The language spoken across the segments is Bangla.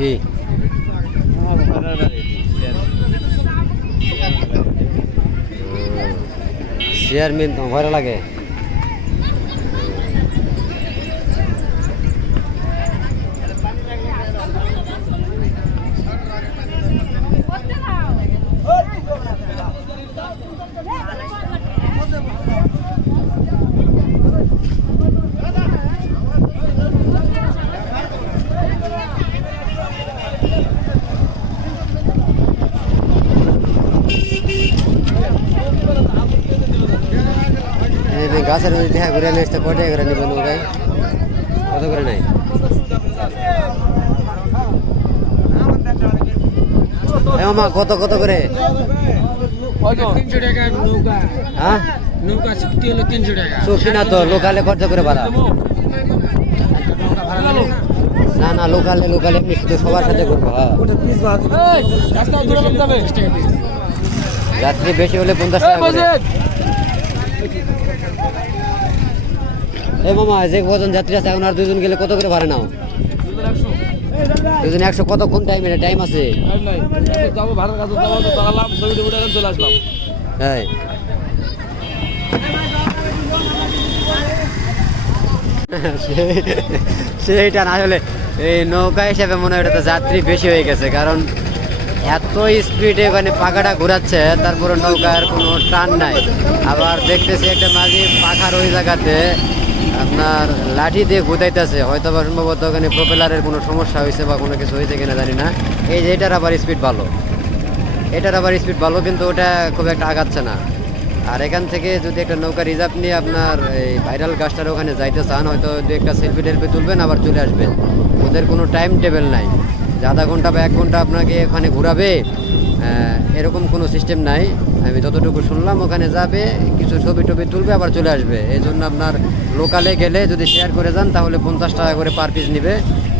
কি চেয়ারম্যান তো ভয় লাগে। গাছের মধ্যে দেখা ঘুরে নিয়ে আসতে কটে করে নিবেন নৌকায় কত করে নাই? মামা কত কত করে? 300 টাকা নৌকা। হ্যাঁ নৌকা চুক্তি হলো 300 টাকা। চুক্তি না তো, লোকালে খরচা করে ভাড়া। না না লোকালে লোকালে এমনি শুধু সবার সাথে করবো। হ্যাঁ রাত্রি বেশি হলে 50 টাকা করে। এই মামা যে কজন যাত্রী আছে এখন আর দুজন গেলে কত করে ভাড়া নাও? 2জন 100। কতক্ষণ টাইম? এটা টাইম আছে? হ্যাঁ সেইটা না আসলে এই নৌকা হিসাবে মনে হয় এটা তো যাত্রী বেশি হয়ে গেছে, কারণ এত স্পিডে মানে পাখাটা ঘোরাচ্ছে, তারপরে নৌকার কোনো টান নাই। আবার দেখতেছি একটা মাঝি পাখার ওই জায়গাতে আপনার লাঠি দিয়ে ঘুদাইতেছে, হয়তো বা সম্ভবত ওখানে প্রপেলারের কোনো সমস্যা হয়েছে বা কোনো কিছু হয়েছে কিনা জানি না। এই যে এটার আবার স্পিড ভালো, এটার আবার স্পিড ভালো, কিন্তু ওটা খুব একটা আগাচ্ছে না। আর এখান থেকে যদি একটা নৌকা রিজার্ভ নিয়ে আপনার এই ভাইরাল গাছটার ওখানে যাইতে চান, হয়তো দু একটা সেলফি টেলফি তুলবেন আবার চলে আসবেন। ওদের কোনো টাইম টেবিল নাই যে আধা ঘন্টা বা 1 ঘন্টা আপনাকে ওখানে ঘুরাবে, এরকম কোনো সিস্টেম নাই। আমি যতটুকু শুনলাম ওখানে যাবে, কিছু ছবি টবি তুলবে আবার চলে আসবে। এই জন্য আপনার লোকালে গেলে যদি শেয়ার করে যান তাহলে 50 টাকা করে পার পিস নেবে।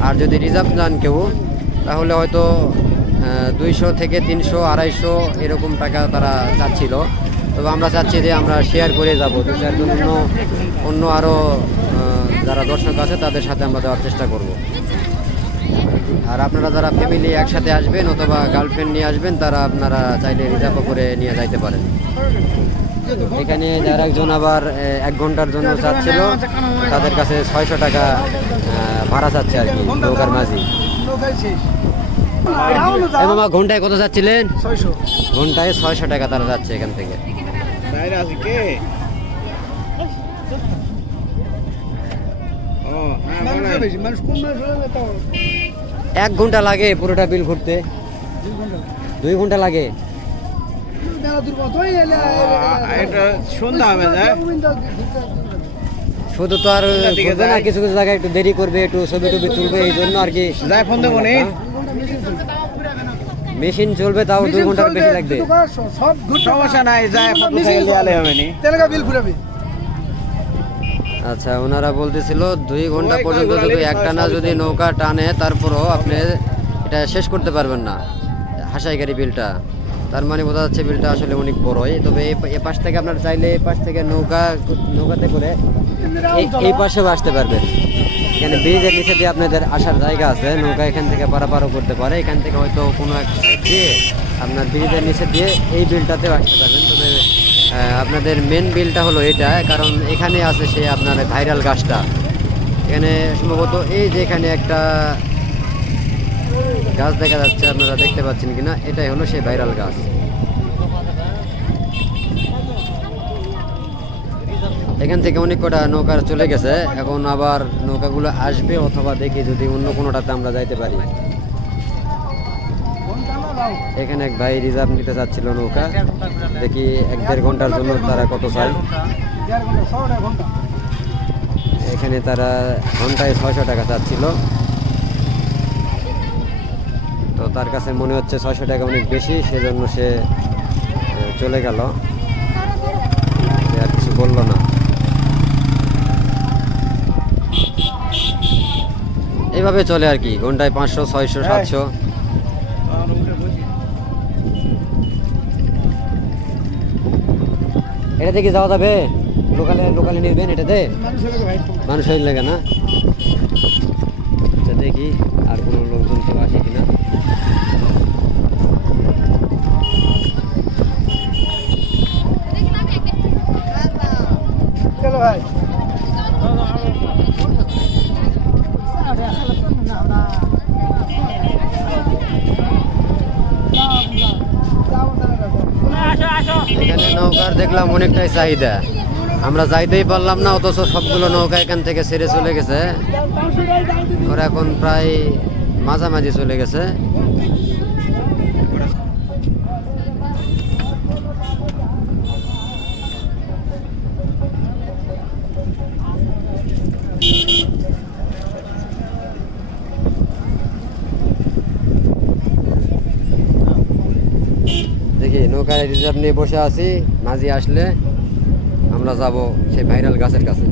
আর যদি রিজার্ভ যান কেউ তাহলে হয়তো 200 থেকে 300 250 এরকম টাকা তারা চাচ্ছিল। তবে আমরা চাচ্ছি যে আমরা শেয়ার করে যাবো, দু চারজন অন্য আরও যারা দর্শক আছে তাদের সাথে আমরা যাওয়ার চেষ্টা করব। আর আপনারা যারা ফ্যামিলি একসাথে আসবেন অথবা গার্লফ্রেন্ড নিয়ে আসবেন, তারা আপনারা চাইলে রিজার্ভ করে নিয়ে যাইতে পারেন। এখানে যারা একজন আবার 1 ঘন্টার জন্য চাচ্ছিল, তাদের কাছে 600 টাকা ভাড়া চাচ্ছে আর কি নৌকার মাঝি। মামা ঘন্টায় কত চাচ্ছিলেন? 600। ঘন্টায় 600 টাকা তারা যাচ্ছে এখান থেকে। 1 ঘন্টা লাগে পুরোটা বিল ঘুরতে? 2 ঘন্টা লাগে? শুধু তো আর ঘুরবে না, কিছু কিছু জায়গায় একটু দেরি করবে, একটু ছবি টবি তুলবে, এই জন্য আর কি। মেশিন চলবে তাও 2 ঘন্টার বেশি লাগবে। সমস্যা নাই, আচ্ছা, ওনারা বলতেছিল 2 ঘন্টা পর্যন্ত যদি একটানা যদি নৌকা টানে, তারপরও আপনি এটা শেষ করতে পারবেন না হাসাইগাড়ি বিলটা। তার মানে বোঝা যাচ্ছে বিলটা আসলে অনেক বড়ই। তবে এ পাশ থেকে আপনার চাইলে এই পাশ থেকে নৌকাতে করে এই পাশেও আসতে পারবেন। এখানে ব্রিজের নিচে দিয়ে আপনাদের আসার জায়গা আছে, নৌকা এখান থেকে পারাপারও করতে পারে। এখান থেকে হয়তো কোনো এক সাইড দিয়ে আপনার ব্রিজের নিচে দিয়ে এই বিলটাতেও আসতে পারবেন। তবে আপনাদের মেন বিলটা হলো এটা, কারণ এখানে আছে সে আপনার ভাইরাল গাছটা। এখানে সম্ভবত এই যে এখানে একটা গাছ দেখা যাচ্ছে, আপনারা দেখতে পাচ্ছেন কিনা, এটাই হলো সেই ভাইরাল গাছ। এখান থেকে অনেক কটা নৌকা চলে গেছে, এখন আবার নৌকাগুলো আসবে, অথবা দেখি যদি অন্য কোনোটাতে আমরা যাইতে পারি। এখানে এক ভাই রিজার্ভ নিতে চাচ্ছিল নৌকা, দেখি 1-1.5 ঘন্টার জন্য তারা কত চায়। এখানে তারা ঘন্টায় 600 টাকা চাচ্ছিল, তো তার কাছে মনে হচ্ছে 600 টাকা অনেক বেশি, সেজন্য সে চলে গেল, আর কিছু বললো না। এইভাবে চলে আর কি, ঘন্টায় 500 600 700। এটাতে কি যাওয়া যাবে? লোকালে নিবেন এটাতে? মানুষ হয়ে লাগে না। আচ্ছা দেখি আর কোনো লোকজন তো আসে কিনা। নৌকার দেখলাম অনেকটাই চাহিদা, আমরা যাইতেই পারলাম না, অথচ সবগুলো নৌকা এখান থেকে ছেড়ে চলে গেছে। ওরা এখন প্রায় মাঝামাঝি চলে গেছে। দেখি নৌকায় রিজার্ভ নিয়ে বসে আছি, মাঝি আসলে আমরা যাব সেই ভাইরাল গাছের কাছে।